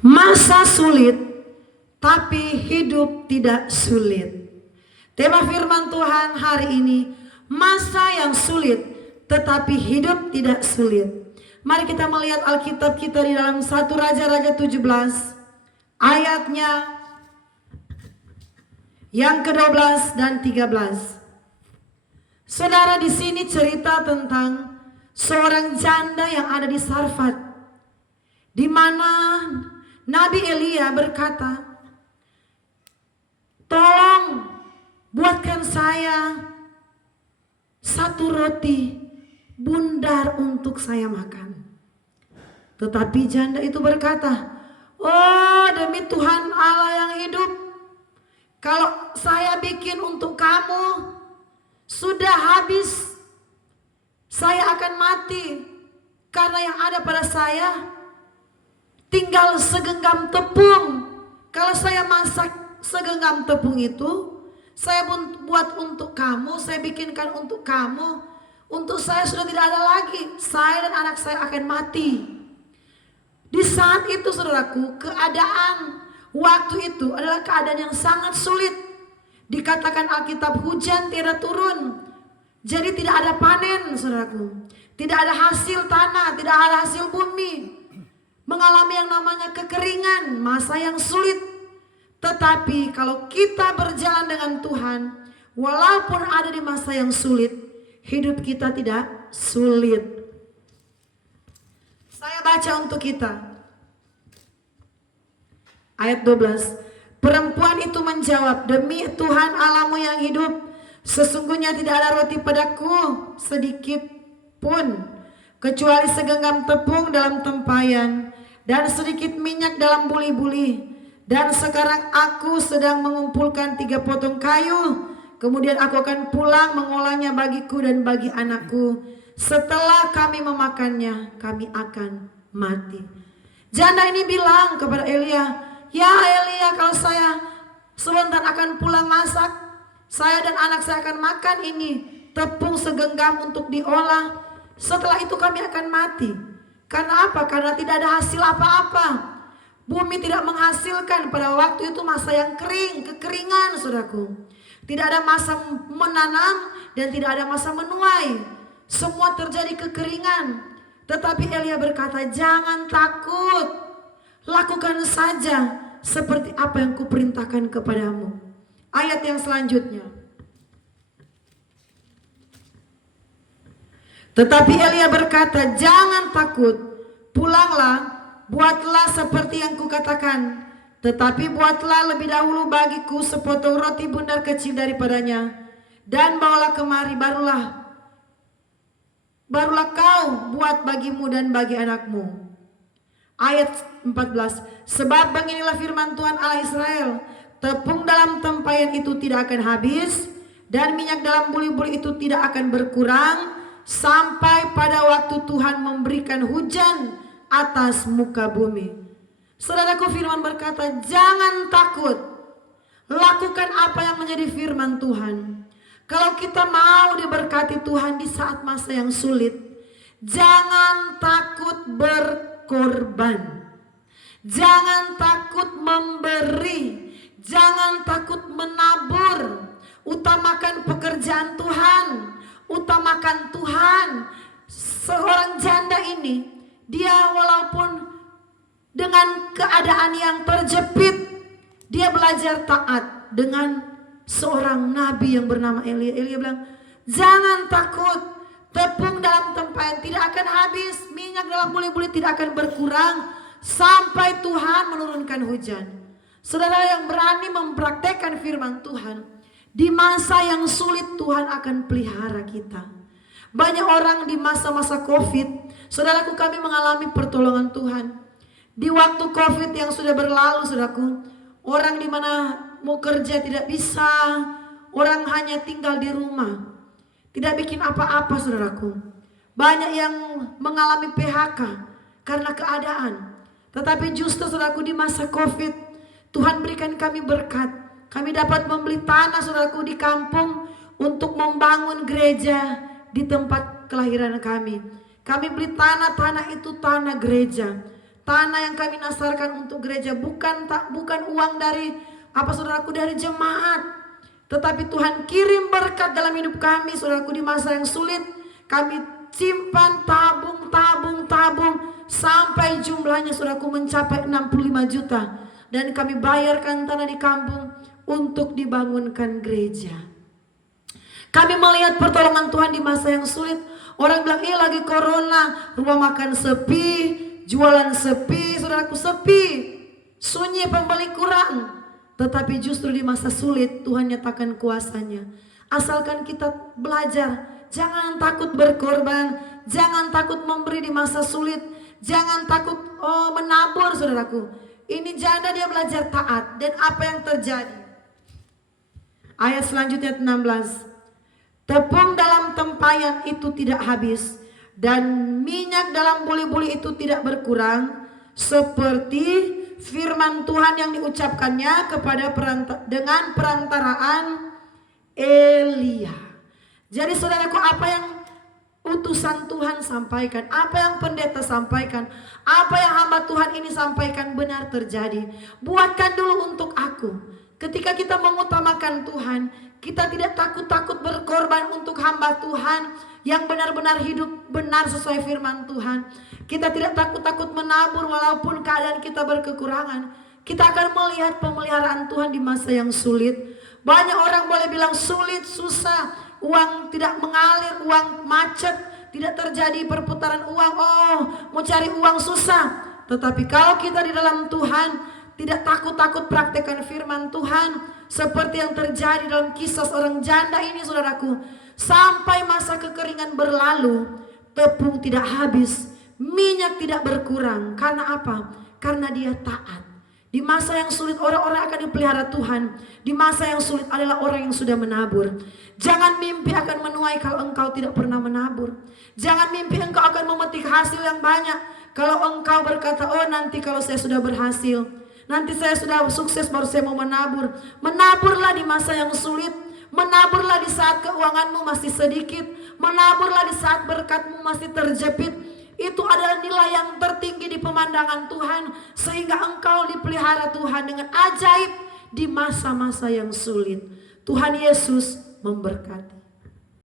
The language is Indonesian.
Masa sulit, tapi hidup tidak sulit. Tema firman Tuhan hari ini, masa yang sulit, tetapi hidup tidak sulit. Mari kita melihat Alkitab kita di dalam 1 Raja-Raja 17, ayatnya yang ke-12 dan 13. Saudara, di sini cerita tentang seorang janda yang ada di Sarfat, di mana Nabi Elia berkata, "Tolong buatkan saya satu roti bundar untuk saya makan." Tetapi janda itu berkata, "Oh, demi Tuhan Allah yang hidup, kalau saya bikin untuk kamu, sudah habis. Saya akan mati, karena yang ada pada saya tinggal segenggam tepung. Kalau saya masak segenggam tepung itu, saya buat untuk kamu, saya bikinkan untuk kamu. Untuk saya sudah tidak ada lagi. Saya dan anak saya akan mati." Di saat itu, saudaraku, keadaan waktu itu adalah keadaan yang sangat sulit. Dikatakan Alkitab, hujan tiada turun, jadi tidak ada panen, saudaraku. Tidak ada hasil tanah, tidak ada hasil bumi. Mengalami yang namanya kekeringan, masa yang sulit. Tetapi kalau kita berjalan dengan Tuhan, walaupun ada di masa yang sulit, hidup kita tidak sulit. Saya baca untuk kita. Ayat 12. Perempuan itu menjawab, "Demi Tuhan Allahmu yang hidup, sesungguhnya tidak ada roti padaku sedikit pun, kecuali segenggam tepung dalam tempayan dan sedikit minyak dalam buli-buli. Dan sekarang aku sedang mengumpulkan 3 potong kayu. Kemudian aku akan pulang mengolahnya bagiku dan bagi anakku. Setelah kami memakannya, kami akan mati." Janda ini bilang kepada Elia, "Ya Elia, kalau saya sebentar akan pulang masak, saya dan anak saya akan makan ini tepung segenggam untuk diolah. Setelah itu kami akan mati." Karena apa? Karena tidak ada hasil apa-apa. Bumi tidak menghasilkan. Pada waktu itu masa yang kering, kekeringan, saudaraku. Tidak ada masa menanam dan tidak ada masa menuai. Semua terjadi kekeringan. Tetapi Elia berkata, "Jangan takut. Lakukan saja seperti apa yang kuperintahkan kepadamu." Ayat yang selanjutnya. Tetapi Elia berkata, "Jangan takut, pulanglah, buatlah seperti yang kukatakan. Tetapi buatlah lebih dahulu bagiku sepotong roti bundar kecil daripadanya, dan bawalah kemari, barulah kau buat bagimu dan bagi anakmu." Ayat 14. "Sebab beginilah firman Tuhan Allah Israel, tepung dalam tempayan itu tidak akan habis, dan minyak dalam buli-buli itu tidak akan berkurang, sampai pada waktu Tuhan memberikan hujan atas muka bumi." Saudaraku, firman berkata, jangan takut. Lakukan apa yang menjadi firman Tuhan. Kalau kita mau diberkati Tuhan di saat masa yang sulit, jangan takut berkorban. Jangan takut memberi. Jangan takut menabur. Utamakan pekerjaan Tuhan. Utamakan Tuhan. Seorang janda ini, dia walaupun dengan keadaan yang terjepit, dia belajar taat dengan seorang nabi yang bernama Elia. Elia bilang, "Jangan takut, tepung dalam tempayan tidak akan habis, minyak dalam buli-buli tidak akan berkurang, sampai Tuhan menurunkan hujan." Saudara yang berani mempraktekkan firman Tuhan, di masa yang sulit Tuhan akan pelihara kita. Banyak orang di masa-masa COVID, saudaraku, kami mengalami pertolongan Tuhan. Di waktu COVID yang sudah berlalu, saudaraku, orang di mana mau kerja tidak bisa, orang hanya tinggal di rumah, tidak bikin apa-apa, saudaraku. Banyak yang mengalami PHK karena keadaan. Tetapi justru, saudaraku, di masa COVID, Tuhan berikan kami berkat. Kami dapat membeli tanah, saudaraku, di kampung untuk membangun gereja di tempat kelahiran kami. Kami beli tanah itu tanah gereja. Tanah yang kami nasarkan untuk gereja bukan uang dari saudaraku, dari jemaat, tetapi Tuhan kirim berkat dalam hidup kami, saudaraku, di masa yang sulit. Kami simpan, tabung sampai jumlahnya, saudaraku, mencapai 65 juta. Dan kami bayarkan tanah di kampung untuk dibangunkan gereja. Kami melihat pertolongan Tuhan di masa yang sulit. Orang bilang, lagi corona, rumah makan sepi, jualan sepi, saudaraku, sepi, sunyi, pembeli kurang. Tetapi justru di masa sulit Tuhan nyatakan kuasanya. Asalkan kita belajar, jangan takut berkorban, jangan takut memberi di masa sulit, jangan takut menabur, saudaraku. Ini janda, dia belajar taat. Dan apa yang terjadi? Ayat selanjutnya 16. Tepung dalam tempayan itu tidak habis, dan minyak dalam buli-buli itu tidak berkurang, seperti firman Tuhan yang diucapkannya kepada dengan perantaraan Elia. Jadi saudaraku, apa yang utusan Tuhan sampaikan, apa yang pendeta sampaikan, apa yang hamba Tuhan ini sampaikan benar terjadi. Buatkan dulu untuk aku. Ketika kita mengutamakan Tuhan, kita tidak takut-takut berkorban untuk hamba Tuhan yang benar-benar hidup benar sesuai firman Tuhan. Kita tidak takut-takut menabur walaupun keadaan kita berkekurangan. Kita akan melihat pemeliharaan Tuhan di masa yang sulit. Banyak orang boleh bilang sulit, susah, uang tidak mengalir, uang macet, tidak terjadi perputaran uang. Mau cari uang susah. Tetapi kalau kita di dalam Tuhan, tidak takut-takut praktekkan firman Tuhan, seperti yang terjadi dalam kisah seorang janda ini, saudaraku. Sampai masa kekeringan berlalu, tepung tidak habis, minyak tidak berkurang. Karena apa? Karena dia taat. Di masa yang sulit orang-orang akan dipelihara Tuhan. Di masa yang sulit adalah orang yang sudah menabur. Jangan mimpi akan menuai kalau engkau tidak pernah menabur. Jangan mimpi engkau akan memetik hasil yang banyak kalau engkau berkata, nanti kalau saya sudah berhasil, nanti saya sudah sukses baru saya mau menabur. Menaburlah di masa yang sulit. Menaburlah di saat keuanganmu masih sedikit. Menaburlah di saat berkatmu masih terjepit. Itu adalah nilai yang tertinggi di pemandangan Tuhan. Sehingga engkau dipelihara Tuhan dengan ajaib di masa-masa yang sulit. Tuhan Yesus memberkati.